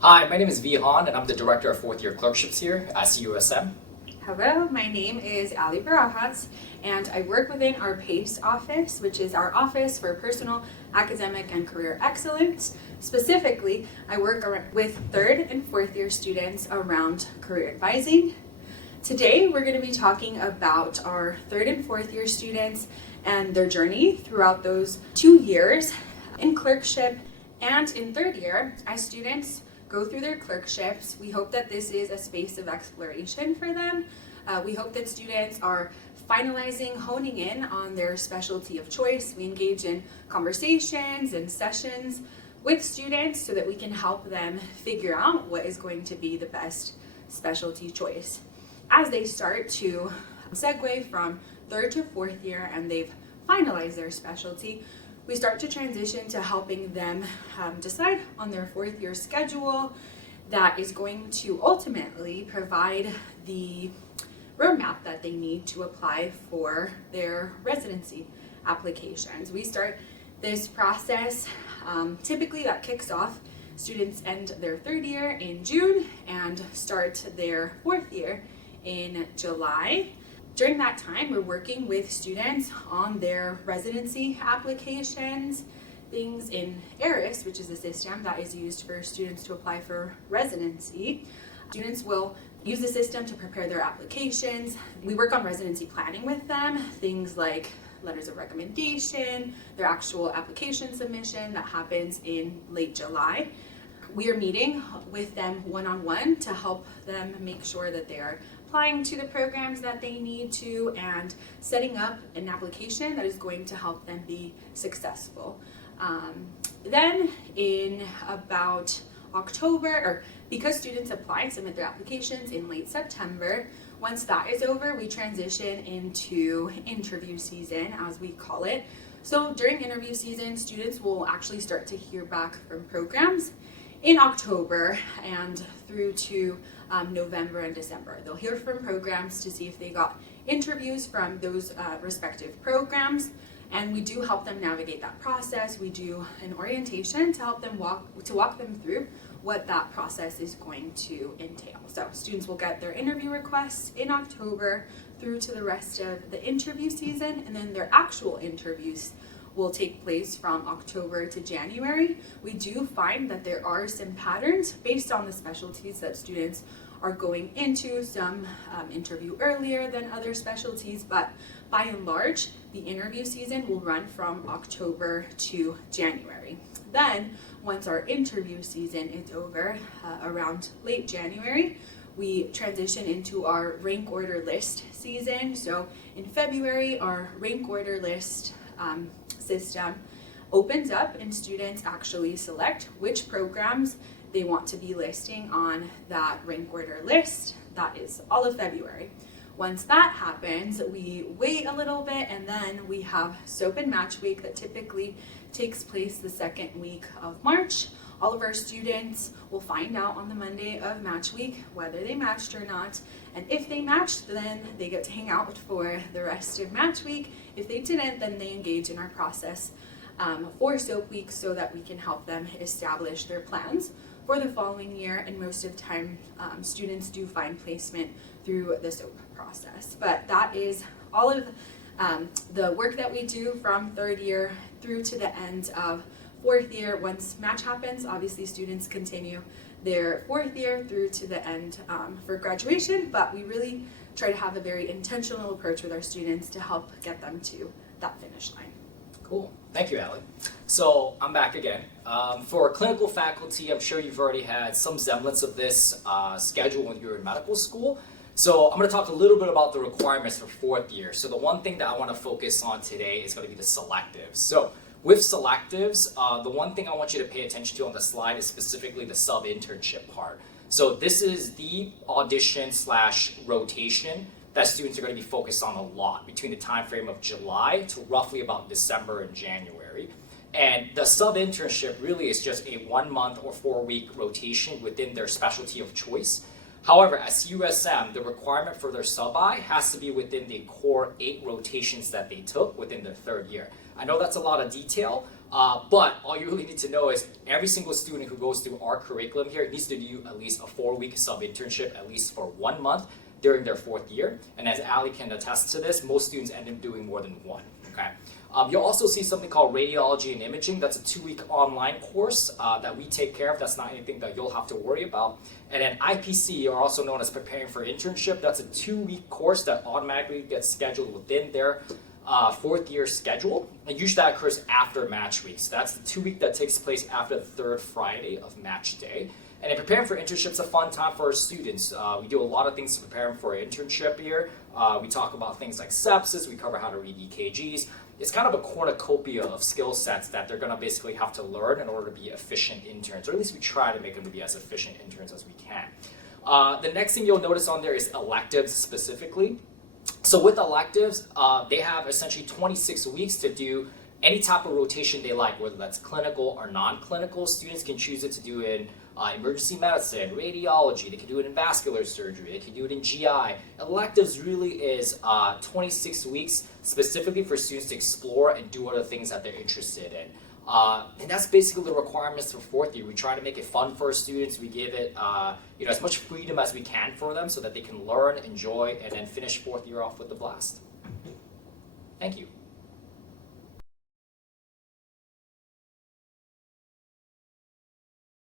Hi, my name is Vihan, and I'm the Director of Fourth Year Clerkships here at CUSM. Hello, my name is Ali Barajas, and I work within our PACE office, which is our Office for Personal, Academic, and Career Excellence. Specifically, I work with third and fourth year students around career advising. Today, we're going to be talking about our third and fourth year students and their journey throughout those 2 years in clerkship. And in third year, as students go through their clerkships, we hope that this is a space of exploration for them. We hope that students are finalizing, honing in on their specialty of choice. We engage in conversations and sessions with students so that we can help them figure out what is going to be the best specialty choice. As they start to segue from third to fourth year and they've finalized their specialty, we start to transition to helping them decide on their fourth year schedule that is going to ultimately provide the roadmap that they need to apply for their residency applications. We start this process, typically that kicks off, students end their third year in June and start their fourth year in July. During that time, we're working with students on their residency applications, things in ARIS, which is a system that is used for students to apply for residency. Students will use the system to prepare their applications. We work on residency planning with them, things like letters of recommendation, their actual application submission that happens in late July. We are meeting with them one-on-one to help them make sure that they are applying to the programs that they need to and setting up an application that is going to help them be successful. Then in about October, or because students apply and submit their applications in late September, once that is over, we transition into interview season, as we call it. So during interview season, students will actually start to hear back from programs in October and through to November and December. They'll hear from programs to see if they got interviews from those respective programs, and we do help them navigate that process. We do an orientation to help them walk them through what that process is going to entail. So students will get their interview requests in October through to the rest of the interview season, and then their actual interviews will take place from October to January. We do find that there are some patterns based on the specialties that students are going into. Some interview earlier than other specialties, but by and large, the interview season will run from October to January. Then, once our interview season is over, around late January, we transition into our rank order list season. So in February, our rank order list system opens up and students actually select which programs they want to be listing on that rank order list. That is all of February. Once that happens, we wait a little bit, and then we have SOAP and Match Week that typically takes place the second week of March. All of our students will find out on the Monday of Match Week whether they matched or not, and if they matched, then they get to hang out for the rest of Match Week. If they didn't, then they engage in our process for SOAP Week so that we can help them establish their plans for the following year, and most of the time students do find placement through the SOAP process. But that is all of the work that we do from third year through to the end of fourth year. Once match happens, obviously students continue their fourth year through to the end for graduation, but we really try to have a very intentional approach with our students to help get them to that finish line. Cool. Thank you, Ali. So I'm back again. For clinical faculty, I'm sure you've already had some semblance of this schedule when you're in medical school. So I'm going to talk a little bit about the requirements for fourth year. So the one thing that I want to focus on today is going to be the selectives. So with selectives, the one thing I want you to pay attention to on the slide is specifically the sub-internship part. So this is the audition/rotation that students are going to be focused on a lot between the time frame of July to roughly about December and January. And the sub-internship really is just a 1 month or 4 week rotation within their specialty of choice. However, at CUSM, the requirement for their sub-I has to be within the core 8 rotations that they took within their third year. I know that's a lot of detail, But all you really need to know is every single student who goes through our curriculum here needs to do at least a 4-week sub-internship, at least for 1 month during their 4th year. And as Ali can attest to this, most students end up doing more than one. Okay. You'll also see something called radiology and imaging. That's a 2-week online course that we take care of. That's not anything that you'll have to worry about. And then IPC, or also known as preparing for internship, that's a 2-week course that automatically gets scheduled within their 4th year schedule. And usually that occurs after match week. So that's the 2-week that takes place after the 3rd Friday of match day. And in preparing for internship is a fun time for our students. We do a lot of things to prepare them for an internship here. We talk about things like sepsis, we cover how to read EKGs. It's kind of a cornucopia of skill sets that they're going to basically have to learn in order to be efficient interns, or at least we try to make them to be as efficient interns as we can. The next thing you'll notice on there is electives specifically. So with electives, they have essentially 26 weeks to do any type of rotation they like, whether that's clinical or non-clinical. Students can choose it to do in emergency medicine, radiology, they can do it in vascular surgery, they can do it in GI. Electives really is 26 weeks specifically for students to explore and do other things that they're interested in. And that's basically the requirements for 4th year. We try to make it fun for our students. We give it as much freedom as we can for them so that they can learn, enjoy, and then finish 4th year off with a blast. Thank you.